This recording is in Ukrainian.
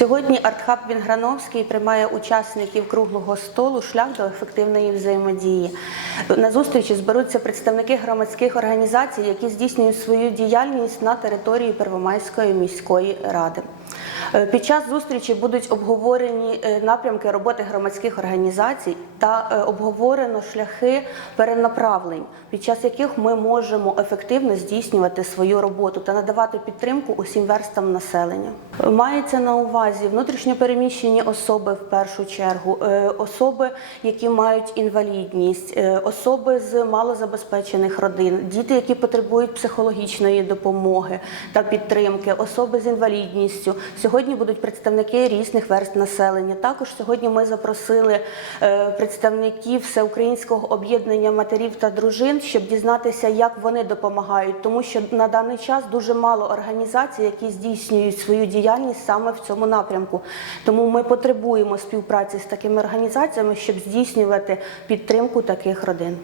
Сьогодні Артхаб Вінграновський приймає учасників круглого столу шлях до ефективної взаємодії. На зустрічі зберуться представники громадських організацій, які здійснюють свою діяльність на території Первомайської міської ради. Е, Під час зустрічі будуть обговорені е, напрямки роботи громадських організацій та е, обговорено шляхи перенаправлень, під час яких ми можемо ефективно здійснювати свою роботу та надавати підтримку усім верстам населення. Мається на увазі внутрішньопереміщені особи в першу чергу, особи, які мають інвалідність, особи з малозабезпечених родин, діти, які потребують психологічної допомоги та підтримки, особи з інвалідністю. Сьогодні будуть представники різних верст населення. Також сьогодні ми запросили е, представників всеукраїнського об'єднання матерів та дружин, щоб дізнатися, як вони допомагають, тому що на даний час дуже мало організацій, які здійснюють свою діяльність саме в цьому напрямку. Тому ми потребуємо співпраці з такими організаціями, щоб здійснювати підтримку таких родин.